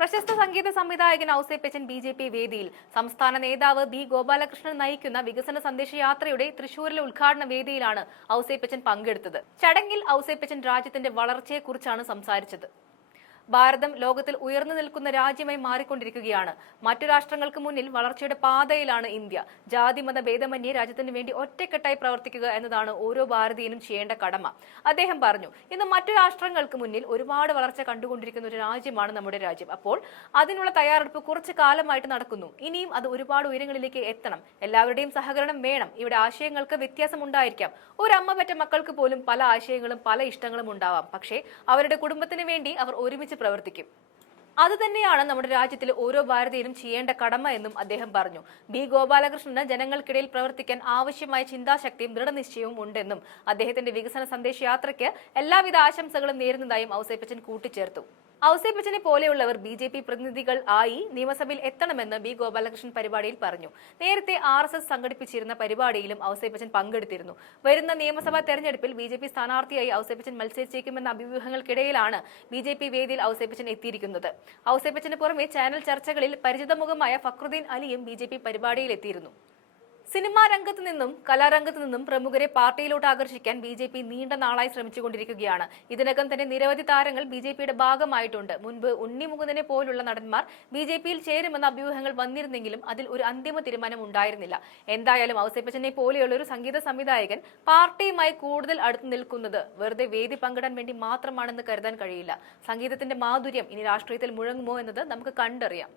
പ്രശസ്ത സംഗീത സംവിധായകൻ ഔസേപ്പച്ചൻ ബി.ജെ.പി. വേദിയിൽ സംസ്ഥാന നേതാവ് ബി. ഗോപാലകൃഷ്ണൻ നയിക്കുന്ന വികസന സന്ദേശയാത്രയുടെ തൃശൂരിലെ ഉദ്ഘാടന വേദിയിലാണ് ഔസേപ്പച്ചൻ പങ്കെടുത്തത്. ചടങ്ങിൽ ഔസേപ്പച്ചൻ രാജ്യത്തിന്റെ വളർച്ചയെക്കുറിച്ചാണ് സംസാരിച്ചത്. ഭാരതം ലോകത്തിൽ ഉയർന്നു നിൽക്കുന്ന രാജ്യമായി മാറിക്കൊണ്ടിരിക്കുകയാണ്. മറ്റു രാഷ്ട്രങ്ങൾക്ക് മുന്നിൽ വളർച്ചയുടെ പാതയിലാണ് ഇന്ത്യ. ജാതിമത ഭേദമന്യേ രാജ്യത്തിന് വേണ്ടി ഒറ്റക്കെട്ടായി പ്രവർത്തിക്കുക എന്നതാണ് ഓരോ ഭാരതീയനും ചെയ്യേണ്ട കടമ. അദ്ദേഹം പറഞ്ഞു, ഇന്ന് മറ്റു രാഷ്ട്രങ്ങൾക്ക് മുന്നിൽ ഒരുപാട് വളർച്ച കണ്ടുകൊണ്ടിരിക്കുന്ന ഒരു രാജ്യമാണ് നമ്മുടെ രാജ്യം. അപ്പോൾ അതിനുള്ള തയ്യാറെടുപ്പ് കുറച്ചു കാലമായിട്ട് നടക്കുന്നു. ഇനിയും അത് ഒരുപാട് ഉയരങ്ങളിലേക്ക് എത്തണം. എല്ലാവരുടെയും സഹകരണം വേണം. ഇവിടെ ആശയങ്ങൾക്ക് വ്യത്യാസം ഉണ്ടായിരിക്കാം. ഒരമ്മ പെറ്റ മക്കൾക്ക് പോലും പല ആശയങ്ങളും പല ഇഷ്ടങ്ങളും ഉണ്ടാവാം. പക്ഷേ അവരുടെ കുടുംബത്തിന് വേണ്ടി അവർ ഒരുമിച്ച് പ്രവർത്തിക്കും. അതുതന്നെയാണ് നമ്മുടെ രാജ്യത്തിലെ ഓരോ ഭാരതീയനും ചെയ്യേണ്ട കടമ എന്നും അദ്ദേഹം പറഞ്ഞു. ബി. ഗോപാലകൃഷ്ണന് ജനങ്ങൾക്കിടയിൽ പ്രവർത്തിക്കാൻ ആവശ്യമായ ചിന്താശക്തിയും ദൃഢനിശ്ചയവും ഉണ്ടെന്നും അദ്ദേഹത്തിന്റെ വികസന സന്ദേശയാത്രയ്ക്ക് എല്ലാവിധ ആശംസകളും നേരുന്നതായും ഔസേപ്പച്ചൻ കൂട്ടിച്ചേർത്തു. ഔസേപ്പച്ചനെ പോലെയുള്ളവർ ബി.ജെ.പി. പ്രതിനിധികൾ ആയി നിയമസഭയിൽ എത്തണമെന്ന് ബി. ഗോപാലകൃഷ്ണൻ പരിപാടിയിൽ പറഞ്ഞു. നേരത്തെ RSS സംഘടിപ്പിച്ചിരുന്ന പരിപാടിയിലും ഔസേപ്പച്ചൻ പങ്കെടുത്തിരുന്നു. വരുന്ന നിയമസഭാ തെരഞ്ഞെടുപ്പിൽ ബി.ജെ.പി. സ്ഥാനാർത്ഥിയായി ഔസേപ്പച്ചൻ മത്സരിച്ചേക്കുമെന്ന അഭ്യൂഹങ്ങൾക്കിടയിലാണ് ബി.ജെ.പി. വേദിയിൽ ഔസേപ്പച്ചൻ എത്തിയിരിക്കുന്നത്. ഔസേപ്പച്ചന് പുറമെ ചാനൽ ചർച്ചകളിൽ പരിചിതമുഖമായ ഫക്രുദ്ദീൻ അലിയും ബി.ജെ.പി. പരിപാടിയിൽ എത്തിയിരുന്നു. സിനിമാ രംഗത്തു നിന്നും കലാരംഗത്തു നിന്നും പ്രമുഖരെ പാർട്ടിയിലോട്ട് ആകർഷിക്കാൻ ബി.ജെ.പി. നീണ്ട നാളായി ശ്രമിച്ചുകൊണ്ടിരിക്കുകയാണ്. ഇതിനകം തന്നെ നിരവധി താരങ്ങൾ ബി.ജെ.പിയുടെ ഭാഗമായിട്ടുണ്ട്. മുൻപ് ഉണ്ണി മുകുന്ദനെ പോലുള്ള നടന്മാർ ബി.ജെ.പിയിൽ ചേരുമെന്ന അഭ്യൂഹങ്ങൾ വന്നിരുന്നെങ്കിലും അതിൽ ഒരു അന്തിമ തീരുമാനം ഉണ്ടായിരുന്നില്ല. എന്തായാലും ഔസേപ്പച്ചനെ പോലെയുള്ള ഒരു സംഗീത സംവിധായകൻ പാർട്ടിയുമായി കൂടുതൽ അടുത്ത് നിൽക്കുന്നത് വെറുതെ വേദി പങ്കിടാൻ വേണ്ടി മാത്രമാണെന്ന് കരുതാൻ കഴിയില്ല. സംഗീതത്തിന്റെ മാധുര്യം ഇനി രാഷ്ട്രീയത്തിൽ മുഴങ്ങുമോ എന്നത് നമുക്ക് കണ്ടറിയാം.